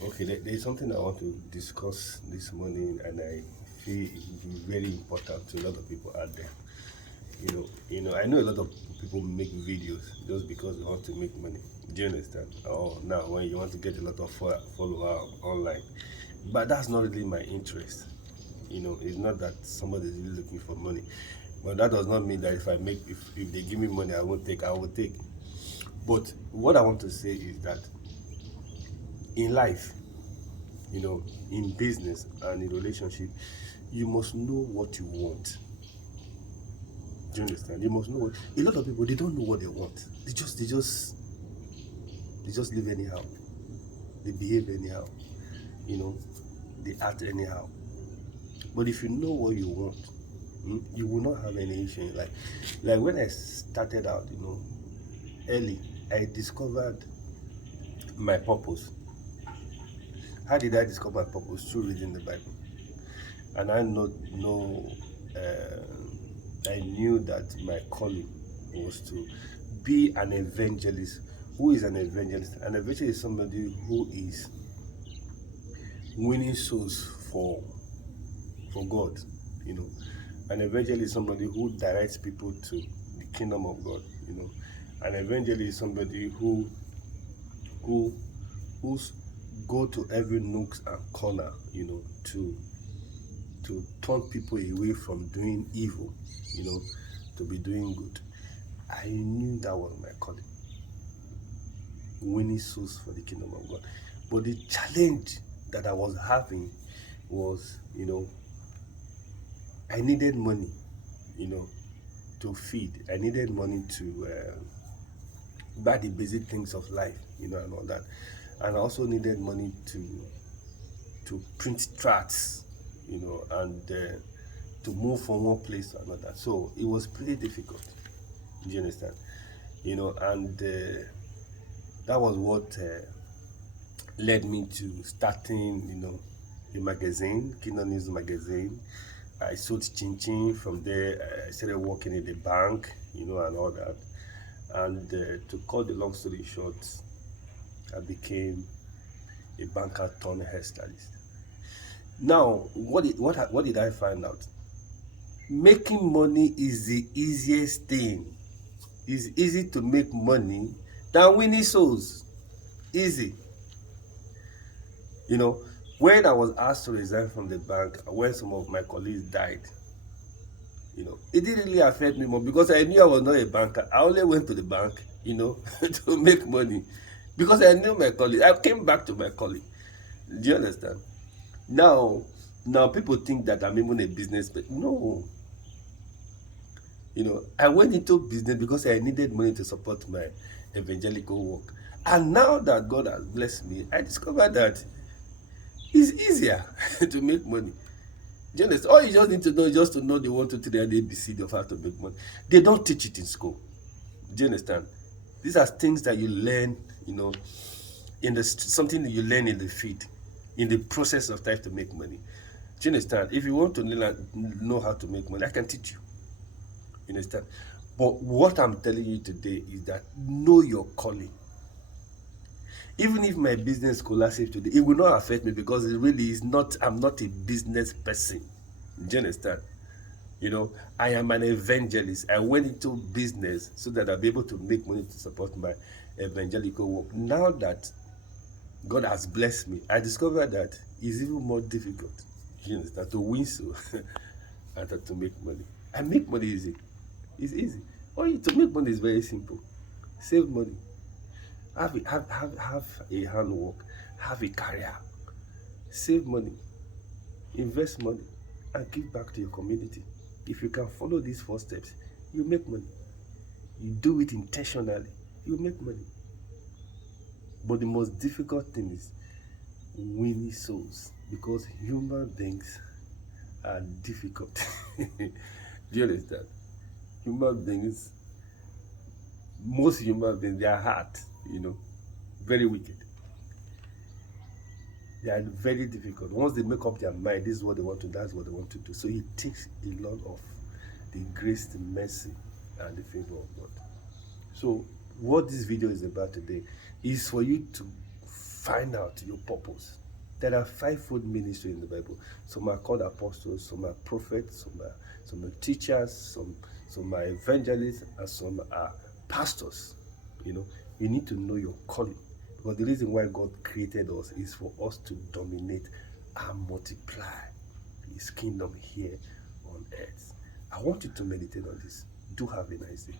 Okay, there's something I want to discuss this morning, and I feel it will be very important to a lot of people out there. I know a lot of people make videos just because they want to make money. Do you understand? Or now, when you want to get a lot of follower online, but that's not really my interest. It's not that somebody is really looking for money, but that does not mean that if they give me money, I won't take. I will take. But what I want to say is that in life, in business and in relationship, you must know what you want. Do you understand? You must know what a lot of people, they don't know what they want. They just live anyhow. They behave anyhow. You know, they act anyhow. But if you know what you want, you will not have any issue in life. Like when I started out, early, I discovered my purpose. How did I discover my purpose? Through reading the Bible. And I knew that my calling was to be an evangelist. Who is an evangelist? An evangelist is somebody who is winning souls for God. You know, an evangelist is somebody who directs people to the kingdom of God. An evangelist is somebody who who's go to every nook and corner. To turn people away from doing evil, to be doing good. I knew that was my calling, winning souls for the kingdom of God. But the challenge that I was having was, I needed money, you know, to feed. I needed money to buy the basic things of life, and all that. And I also needed money to print tracts, and to move from one place to another. So it was pretty difficult. Do you understand? And that was what led me to starting, a magazine, Kingdom News magazine. I sold chin chin. From there, I started working in the bank, and all that. And to cut the long story short, I became a banker turned hairstylist. Now, what did I find out? Making money is the easiest thing. It's easy to make money than winning souls. Easy. You know, when I was asked to resign from the bank, when some of my colleagues died, it didn't really affect me more because I knew I was not a banker. I only went to the bank, to make money because I knew my colleague. I came back to my colleague. Do you understand? Now, now people think that I'm even a business, but no. I went into business because I needed money to support my evangelical work. And now that God has blessed me, I discovered that it's easier to make money. Do you understand? All you just need to know is just to know the 1, 2, 3 and ABC of how to make money. They don't teach it in school. Do you understand? These are things that you learn, something that you learn in the field, in the process of time to make money. Do you understand? If you want to know how to make money, I can teach you. You understand? But what I'm telling you today is that know your calling. Even if my business collapses today, it will not affect me because it really is not, I'm not a business person. Do you understand? I am an evangelist. I went into business so that I'll be able to make money to support my evangelical work. Now that God has blessed me, I discovered that it's even more difficult, you understand, to win so and to make money. I make money easy. It's easy. To make money is very simple. Save money. Have a handwork. Have a career. Save money. Invest money. And give back to your community. If you can follow these 4 steps, you make money. You do it intentionally, you make money. But the most difficult thing is winning souls because human beings are difficult. Do you understand? Human beings, most human beings, they are hard, very wicked. They are very difficult. Once they make up their mind, this is what they want to do, that's what they want to do. So it takes a lot of the grace, the mercy, and the favor of God. So what this video is about today is for you to find out your purpose. There are fivefold ministry in the Bible. Some are called apostles, some are prophets, some are teachers, some are evangelists, and some are pastors. You know, you need to know your calling. Because the reason why God created us is for us to dominate and multiply His kingdom here on earth. I want you to meditate on this. Do have a nice day.